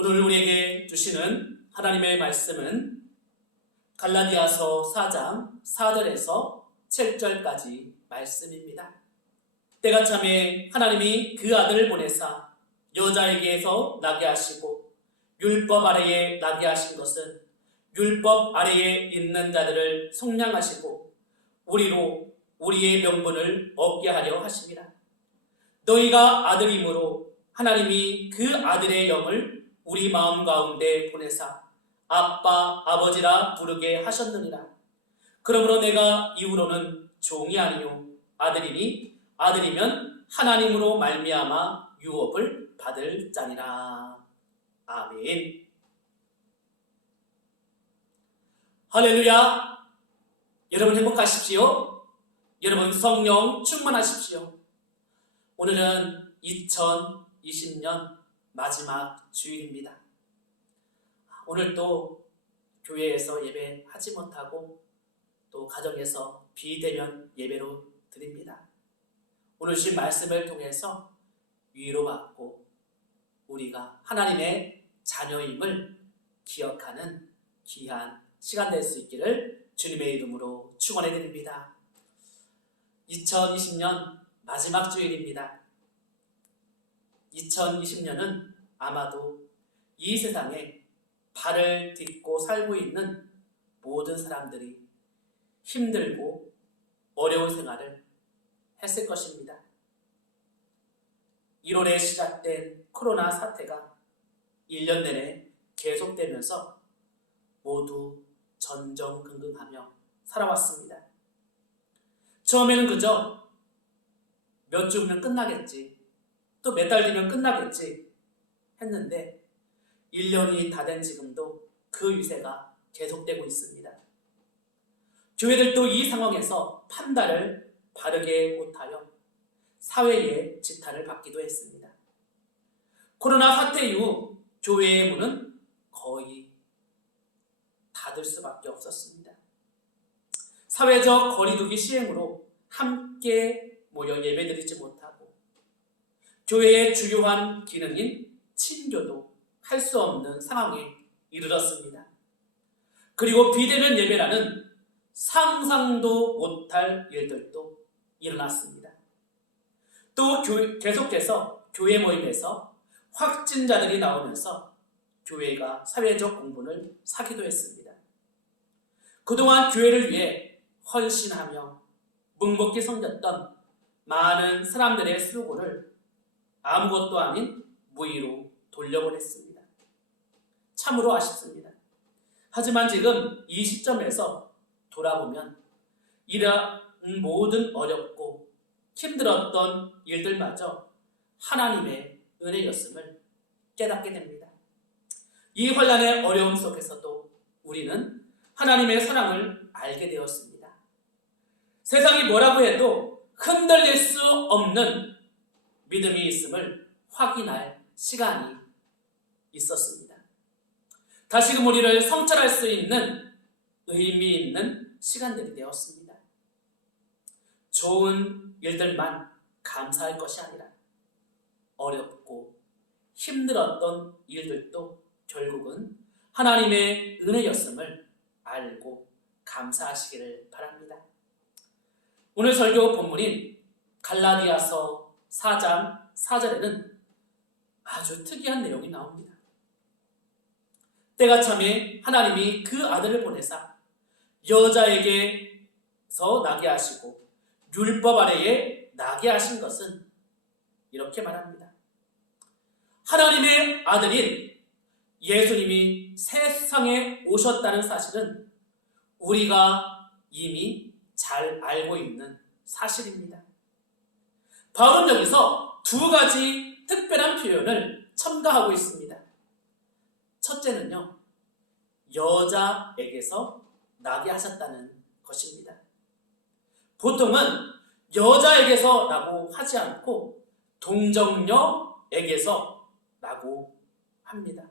오늘 우리에게 주시는 하나님의 말씀은 갈라디아서 4장 4절에서 7절까지 말씀입니다. 때가 참에 하나님이 그 아들을 보내사 여자에게서 나게 하시고 율법 아래에 나게 하신 것은 율법 아래에 있는 자들을 속량하시고 우리로 우리의 명분을 얻게 하려 하심이라. 너희가 아들이므로 하나님이 그 아들의 영을 우리 마음 가운데 보내사 아빠 아버지라 부르게 하셨느니라. 그러므로 내가 이후로는 종이 아니요 아들이니 아들이면 하나님으로 말미암아 유업을 받을 자니라. 아멘. 할렐루야. 여러분 행복하십시오. 여러분 성령 충만하십시오. 오늘은 2020년 마지막 주일입니다. 오늘 또 교회에서 예배하지 못하고 또 가정에서 비대면 예배로 드립니다. 오늘 주신 말씀을 통해서 위로받고 우리가 하나님의 자녀임을 기억하는 귀한 시간 될 수 있기를 주님의 이름으로 축원해 드립니다. 2020년 마지막 주일입니다. 2020년은 아마도 이 세상에 발을 딛고 살고 있는 모든 사람들이 힘들고 어려운 생활을 했을 것입니다. 1월에 시작된 코로나 사태가 1년 내내 계속되면서 모두 전전긍긍하며 살아왔습니다. 처음에는 그저 몇 주면 끝나겠지, 또 몇 달 뒤면 끝나겠지 했는데 1년이 다 된 지금도 그 유세가 계속되고 있습니다. 교회들도 이 상황에서 판단을 바르게 못하여 사회의 지탄을 받기도 했습니다. 코로나 사태 이후 교회의 문은 거의 닫을 수밖에 없었습니다. 사회적 거리두기 시행으로 함께 모여 예배드리지 못하고 교회의 주요한 기능인 친교도 할 수 없는 상황에 이르렀습니다. 그리고 비대면 예배라는 상상도 못할 일들도 일어났습니다. 또 계속해서 교회 모임에서 확진자들이 나오면서 교회가 사회적 공분을 사기도 했습니다. 그동안 교회를 위해 헌신하며 묵묵히 섬겼던 많은 사람들의 수고를 아무것도 아닌 무의로 돌려보냈습니다. 참으로 아쉽습니다. 하지만 지금 이 시점에서 돌아보면 이런 모든 어렵고 힘들었던 일들마저 하나님의 은혜였음을 깨닫게 됩니다. 이 환난의 어려움 속에서도 우리는 하나님의 사랑을 알게 되었습니다. 세상이 뭐라고 해도 흔들릴 수 없는 믿음이 있음을 확인할 시간이 있었습니다. 다시금 우리를 성찰할 수 있는 의미 있는 시간들이 되었습니다. 좋은 일들만 감사할 것이 아니라 어렵고 힘들었던 일들도 결국은 하나님의 은혜였음을 알고 감사하시기를 바랍니다. 오늘 설교 본문인 갈라디아서 4장 4절에는 아주 특이한 내용이 나옵니다. 때가 참에 하나님이 그 아들을 보내사 여자에게서 나게 하시고 율법 아래에 나게 하신 것은 이렇게 말합니다. 하나님의 아들인 예수님이 세상에 오셨다는 사실은 우리가 이미 잘 알고 있는 사실입니다. 바울은 여기서 두 가지 특별한 표현을 첨가하고 있습니다. 첫째는요, 여자에게서 나게 하셨다는 것입니다. 보통은 여자에게서 라고 하지 않고 동정녀에게서 라고 합니다.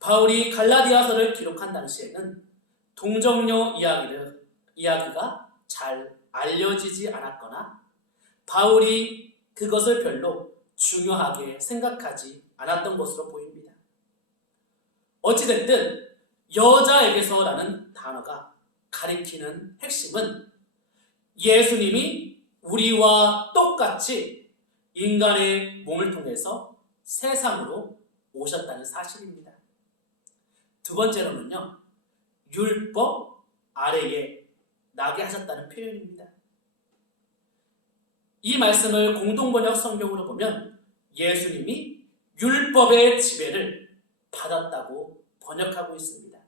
바울이 갈라디아서를 기록한 당시에는 동정녀 이야기가 잘 알려지지 않았거나 바울이 그것을 별로 중요하게 생각하지 않았던 것으로 보입니다. 어찌됐든 여자에게서라는 단어가 가리키는 핵심은 예수님이 우리와 똑같이 인간의 몸을 통해서 세상으로 오셨다는 사실입니다. 두 번째로는요, 율법 아래에 나게 하셨다는 표현입니다. 이 말씀을 공동번역 성경으로 보면 예수님이 율법의 지배를 받았다고 번역하고 있습니다.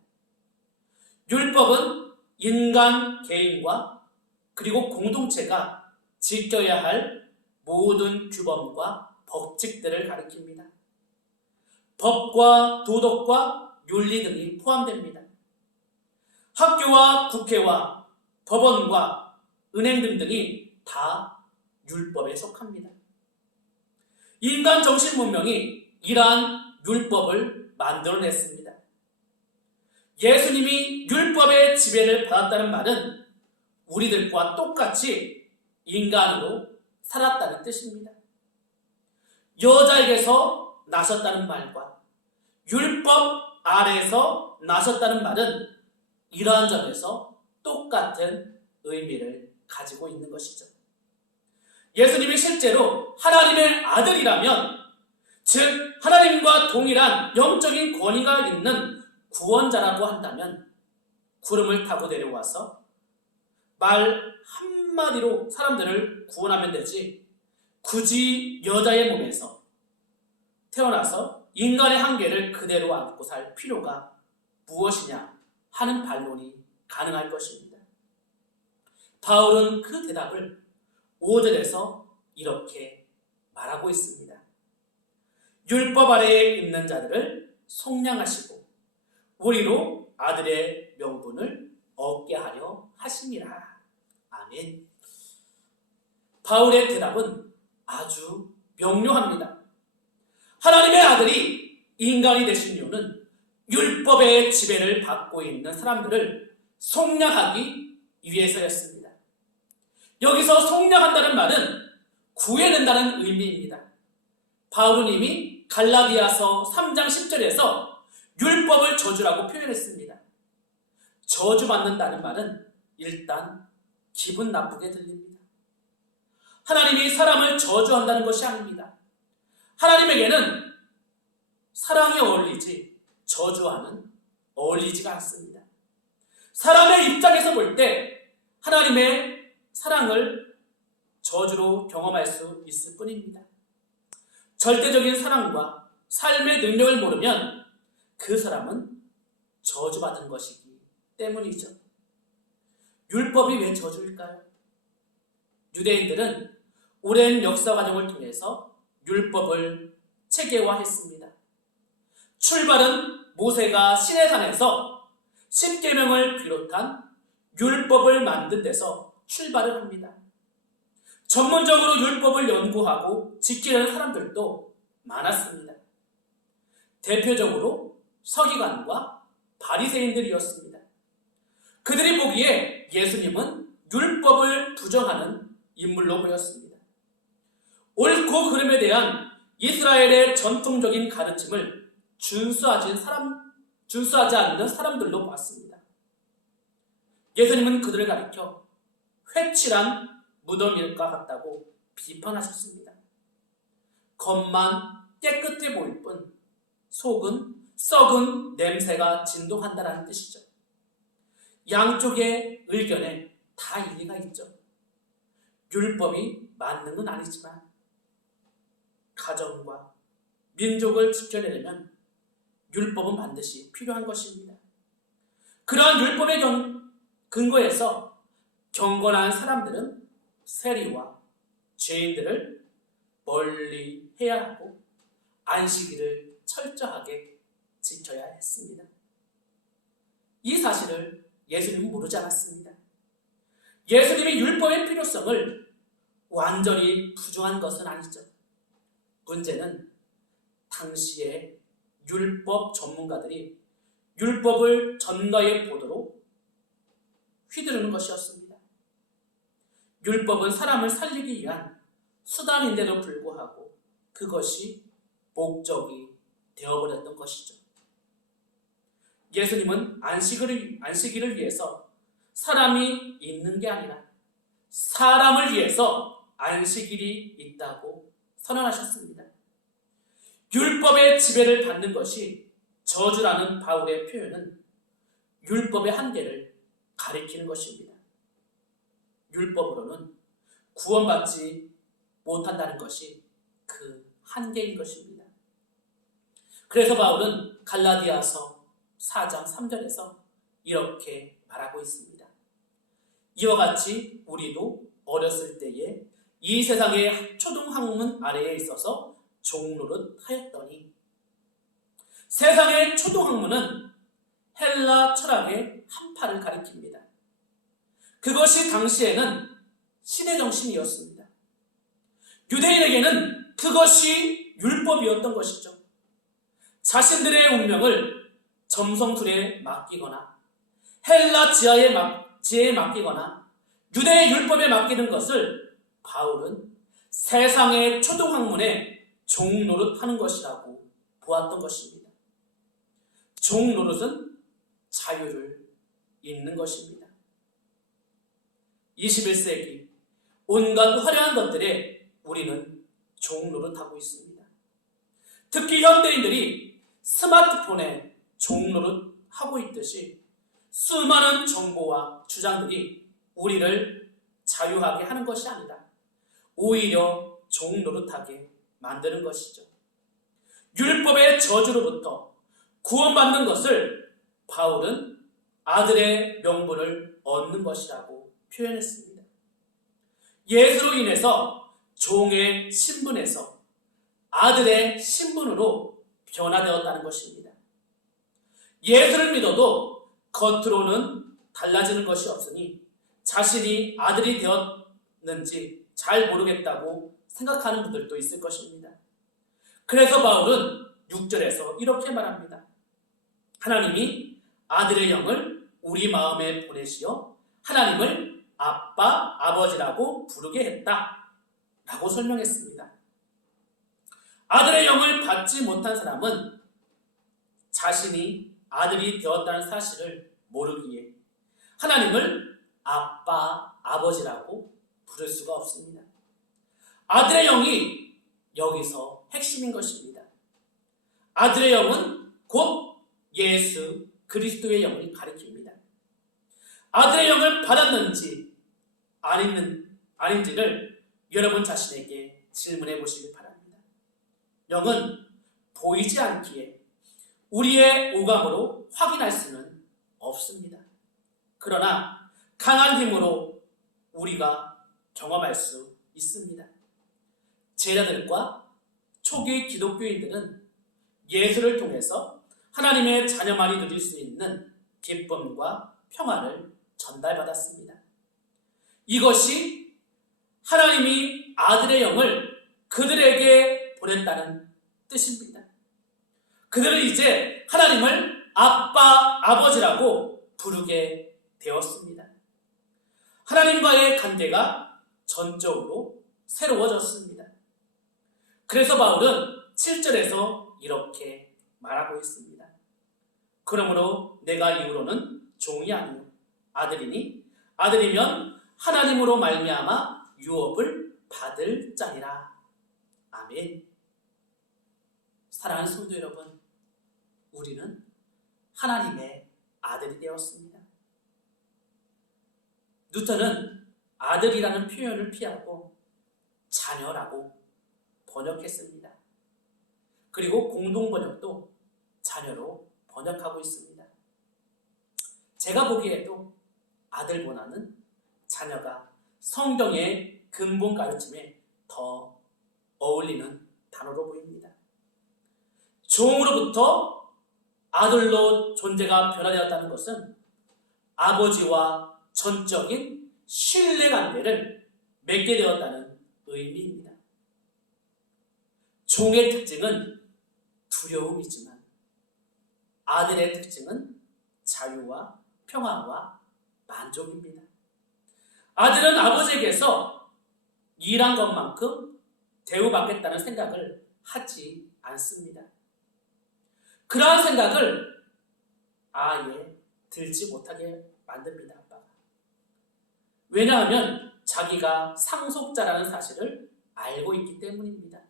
율법은 인간 개인과 그리고 공동체가 지켜야 할 모든 규범과 법칙들을 가리킵니다. 법과 도덕과 윤리 등이 포함됩니다. 학교와 국회와 법원과 은행 등등이 다 율법에 속합니다. 인간 정신 문명이 이러한 율법을 만들어냈습니다. 예수님이 율법의 지배를 받았다는 말은 우리들과 똑같이 인간으로 살았다는 뜻입니다. 여자에게서 나셨다는 말과 율법 아래에서 나셨다는 말은 이러한 점에서 똑같은 의미를 가지고 있는 것이죠. 예수님이 실제로 하나님의 아들이라면, 즉 하나님과 동일한 영적인 권위가 있는 구원자라고 한다면 구름을 타고 내려와서 말 한마디로 사람들을 구원하면 되지, 굳이 여자의 몸에서 태어나서 인간의 한계를 그대로 안고 살 필요가 무엇이냐 하는 반론이 가능할 것입니다. 바울은 그 대답을 5절에서 이렇게 말하고 있습니다. 율법 아래에 있는 자들을 속량하시고 우리로 아들의 명분을 얻게 하려 하심이라. 아멘. 바울의 대답은 아주 명료합니다. 하나님의 아들이 인간이 되신 이유는 율법의 지배를 받고 있는 사람들을 속량하기 위해서였습니다. 여기서 속량한다는 말은 구해낸다는 의미입니다. 바울은 이미 갈라디아서 3장 10절에서 율법을 저주라고 표현했습니다. 저주받는다는 말은 일단 기분 나쁘게 들립니다. 하나님이 사람을 저주한다는 것이 아닙니다. 하나님에게는 사랑이 어울리지 저주와는 어울리지가 않습니다. 사람의 입장에서 볼 때 하나님의 사랑을 저주로 경험할 수 있을 뿐입니다. 절대적인 사랑과 삶의 능력을 모르면 그 사람은 저주받은 것이기 때문이죠. 율법이 왜 저주일까요? 유대인들은 오랜 역사 과정을 통해서 율법을 체계화했습니다. 출발은 모세가 시내산에서 십계명을 비롯한 율법을 만든 데서 출발을 합니다. 전문적으로 율법을 연구하고 지키려는 사람들도 많았습니다. 대표적으로 서기관과 바리새인들이었습니다. 그들이 보기에 예수님은 율법을 부정하는 인물로 보였습니다. 옳고 그름에 대한 이스라엘의 전통적인 가르침을 준수하지 않는 사람들로 보았습니다. 예수님은 그들을 가리켜 회칠한 무덤일과 같다고 비판하셨습니다. 겉만 깨끗해 보일 뿐 속은 썩은 냄새가 진동한다는 뜻이죠. 양쪽의 의견에 다 일리가 있죠. 율법이 맞는 건 아니지만 가정과 민족을 지켜내려면 율법은 반드시 필요한 것입니다. 그러한 율법의 근거에서 경건한 사람들은 세리와 죄인들을 멀리 해야 하고 안식일을 철저하게 지켜야 했습니다. 이 사실을 예수님은 모르지 않았습니다. 예수님이 율법의 필요성을 완전히 부정한 것은 아니죠. 문제는 당시의 율법 전문가들이 율법을 전가의 보도로 휘두르는 것이었습니다. 율법은 사람을 살리기 위한 수단인데도 불구하고 그것이 목적이 되어버렸던 것이죠. 예수님은 안식일을 위해서 사람이 있는 게 아니라 사람을 위해서 안식일이 있다고 선언하셨습니다. 율법의 지배를 받는 것이 저주라는 바울의 표현은 율법의 한계를 가리키는 것입니다. 율법으로는 구원받지 못한다는 것이 그 한계인 것입니다. 그래서 바울은 갈라디아서 4장 3절에서 이렇게 말하고 있습니다. 이와 같이 우리도 어렸을 때에 이 세상의 초등학문 아래에 있어서 종노릇 하였더니, 세상의 초등학문은 헬라 철학의 한파를 가리킵니다. 그것이 당시에는 신의 정신이었습니다. 유대인에게는 그것이 율법이었던 것이죠. 자신들의 운명을 점성술에 맡기거나 헬라 지혜에 맡기거나 유대의 율법에 맡기는 것을 바울은 세상의 초등학문에 종노릇하는 것이라고 보았던 것입니다. 종노릇은 자유를 잇는 것입니다. 21세기 온갖 화려한 것들에 우리는 종노릇하고 있습니다. 특히 현대인들이 스마트폰에 종노릇하고 있듯이 수많은 정보와 주장들이 우리를 자유하게 하는 것이 아니라 오히려 종노릇하게 만드는 것이죠. 율법의 저주로부터 구원받는 것을 바울은 아들의 명분을 얻는 것이라고 표현했습니다. 예수로 인해서 종의 신분에서 아들의 신분으로 변화되었다는 것입니다. 예수를 믿어도 겉으로는 달라지는 것이 없으니 자신이 아들이 되었는지 잘 모르겠다고 생각하는 분들도 있을 것입니다. 그래서 바울은 6절에서 이렇게 말합니다. 하나님이 아들의 영을 우리 마음에 보내시어 하나님을 아빠, 아버지라고 부르게 했다 라고 설명했습니다. 아들의 영을 받지 못한 사람은 자신이 아들이 되었다는 사실을 모르기에 하나님을 아빠, 아버지라고 부를 수가 없습니다. 아들의 영이 여기서 핵심인 것입니다. 아들의 영은 곧 예수 그리스도의 영을 가리킵니다. 아들의 영을 받았는지 아닌지를 여러분 자신에게 질문해 보시기 바랍니다. 영은 보이지 않기에 우리의 오감으로 확인할 수는 없습니다. 그러나 강한 힘으로 우리가 경험할 수 있습니다. 제자들과 초기 기독교인들은 예수를 통해서 하나님의 자녀만이 누릴 수 있는 기쁨과 평안을 전달받았습니다. 이것이 하나님이 아들의 영을 그들에게 보냈다는 뜻입니다. 그들은 이제 하나님을 아빠, 아버지라고 부르게 되었습니다. 하나님과의 관계가 전적으로 새로워졌습니다. 그래서 바울은 7절에서 이렇게 말하고 있습니다. 그러므로 내가 이후로는 종이 아니요 아들이니 아들이면 하나님으로 말미암아 유업을 받을 자니라. 아멘. 사랑하는 성도 여러분, 우리는 하나님의 아들이 되었습니다. 뉴턴은 아들이라는 표현을 피하고 자녀라고 번역했습니다. 그리고 공동번역도 자녀로 번역하고 있습니다. 제가 보기에도 아들보다는 자녀가 성경의 근본 가르침에 더 어울리는 단어로 보입니다. 종으로부터 아들로 존재가 변화되었다는 것은 아버지와 전적인 신뢰관계를 맺게 되었다는 의미입니다. 종의 특징은 두려움이지만 아들의 특징은 자유와 평화와 만족입니다. 아들은 아버지에게서 일한 것만큼 대우받겠다는 생각을 하지 않습니다. 그러한 생각을 아예 들지 못하게 만듭니다. 아빠가. 왜냐하면 자기가 상속자라는 사실을 알고 있기 때문입니다.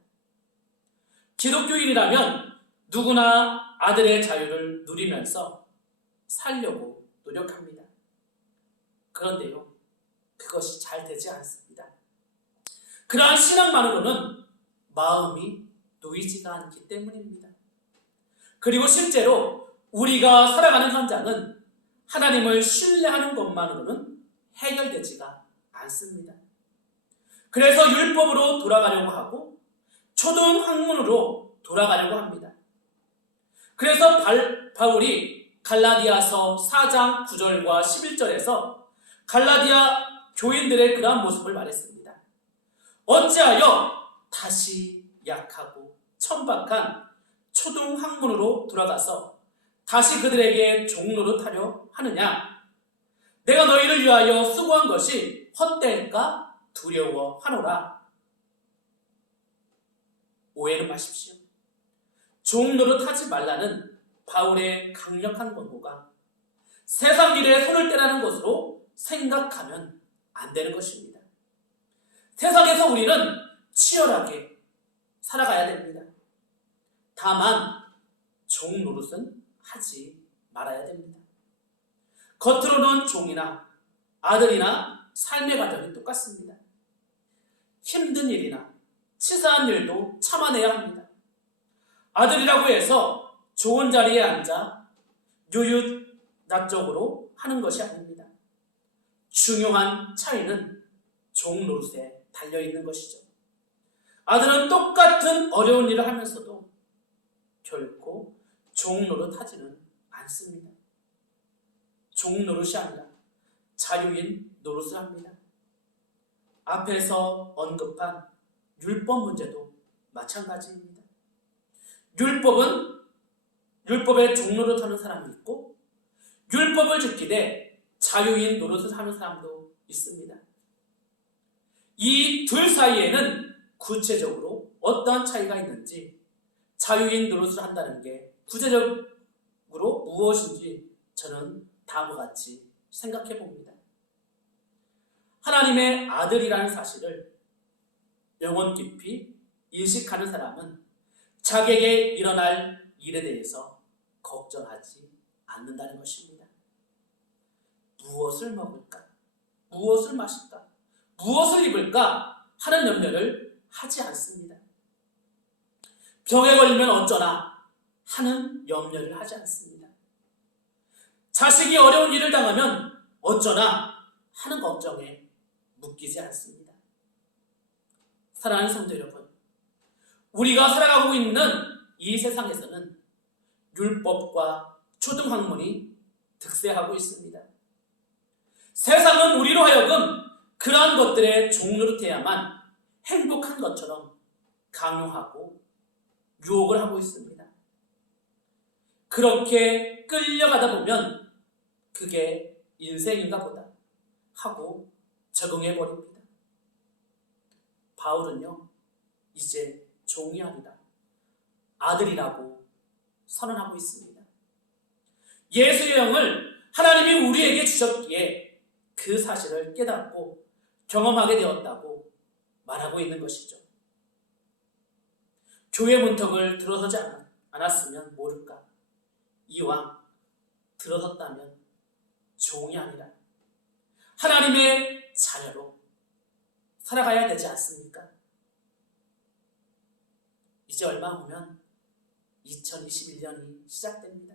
기독교인이라면 누구나 아들의 자유를 누리면서 살려고 노력합니다. 그런데요, 그것이 잘 되지 않습니다. 그러한 신앙만으로는 마음이 놓이지가 않기 때문입니다. 그리고 실제로 우리가 살아가는 현장은 하나님을 신뢰하는 것만으로는 해결되지가 않습니다. 그래서 율법으로 돌아가려고 하고 초등 학문으로 돌아가려고 합니다. 그래서 바울이 갈라디아서 4장 9절과 11절에서 갈라디아 교인들의 그러한 모습을 말했습니다. 어찌하여 다시 약하고 천박한 초등학문으로 돌아가서 다시 그들에게 종노릇하려 하느냐? 내가 너희를 위하여 수고한 것이 헛될까 두려워하노라. 오해는 마십시오. 종노릇하지 말라는 바울의 강력한 권고가 세상 일에 손을 떼라는 것으로 생각하면 안 되는 것입니다. 세상에서 우리는 치열하게 살아가야 됩니다. 다만 종노릇은 하지 말아야 됩니다. 겉으로는 종이나 아들이나 삶의 과정이 똑같습니다. 힘든 일이나 치사한 일도 참아내야 합니다. 아들이라고 해서 좋은 자리에 앉아 유유납적으로 하는 것이 아닙니다. 중요한 차이는 종노릇에 달려있는 것이죠. 아들은 똑같은 어려운 일을 하면서도 결코 종노릇하지는 않습니다. 종노릇이 아니라 자유인 노릇을 합니다. 앞에서 언급한 율법 문제도 마찬가지입니다. 율법에 종노릇하는 사람이 있고 율법을 지키되 자유인 노릇을 하는 사람도 있습니다. 이 둘 사이에는 구체적으로 어떠한 차이가 있는지, 자유인 노릇을 한다는 게 구체적으로 무엇인지 저는 다음과 같이 생각해 봅니다. 하나님의 아들이라는 사실을 영혼 깊이 인식하는 사람은 자기에게 일어날 일에 대해서 걱정하지 않는다는 것입니다. 무엇을 먹을까? 무엇을 마실까? 무엇을 입을까? 하는 염려를 하지 않습니다. 병에 걸리면 어쩌나 하는 염려를 하지 않습니다. 자식이 어려운 일을 당하면 어쩌나 하는 걱정에 묶이지 않습니다. 사랑하는 성도 여러분, 우리가 살아가고 있는 이 세상에서는 율법과 초등학문이 득세하고 있습니다. 세상은 우리로 하여금 그러한 것들에 종노릇해야만 행복한 것처럼 강요하고 유혹을 하고 있습니다. 그렇게 끌려가다 보면 그게 인생인가 보다 하고 적응해버립니다. 바울은요, 이제 종이 아니라 아들이라고 선언하고 있습니다. 예수의 영을 하나님이 우리에게 주셨기에 그 사실을 깨닫고 경험하게 되었다고 말하고 있는 것이죠. 교회 문턱을 들어서지 않았으면 모를까? 이왕 들어섰다면 종이 아니라 하나님의 자녀로 살아가야 되지 않습니까? 이제 얼마 후면 2021년이 시작됩니다.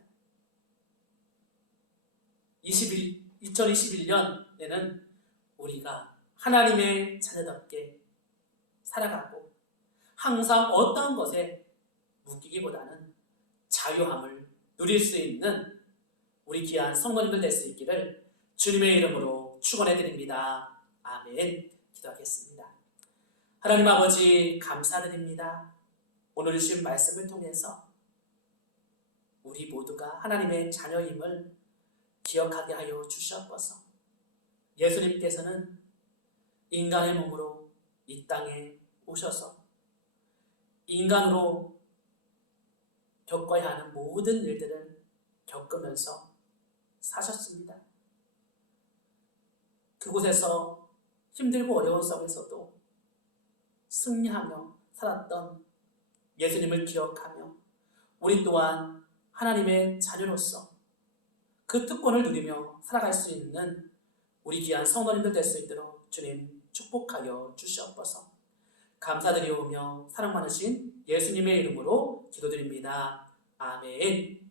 2021년에는 우리가 하나님의 자녀답게 살아가고 항상 어떠한 것에 묶이기보다는 자유함을 누릴 수 있는 우리 귀한 성도님들 될 수 있기를 주님의 이름으로 축원해 드립니다. 아멘. 기도하겠습니다. 하나님 아버지 감사드립니다. 오늘 주신 말씀을 통해서 우리 모두가 하나님의 자녀임을 기억하게 하여 주시옵소서. 예수님께서는 인간의 몸으로 이 땅에 오셔서 인간으로 겪어야 하는 모든 일들을 겪으면서 사셨습니다. 그곳에서 힘들고 어려운 속에서도 승리하며 살았던 예수님을 기억하며 우리 또한 하나님의 자녀로서 그 특권을 누리며 살아갈 수 있는 우리 귀한 성도님들 될 수 있도록 주님 축복하여 주시옵소서. 감사드리오며 사랑 많으신 예수님의 이름으로 기도드립니다. 아멘.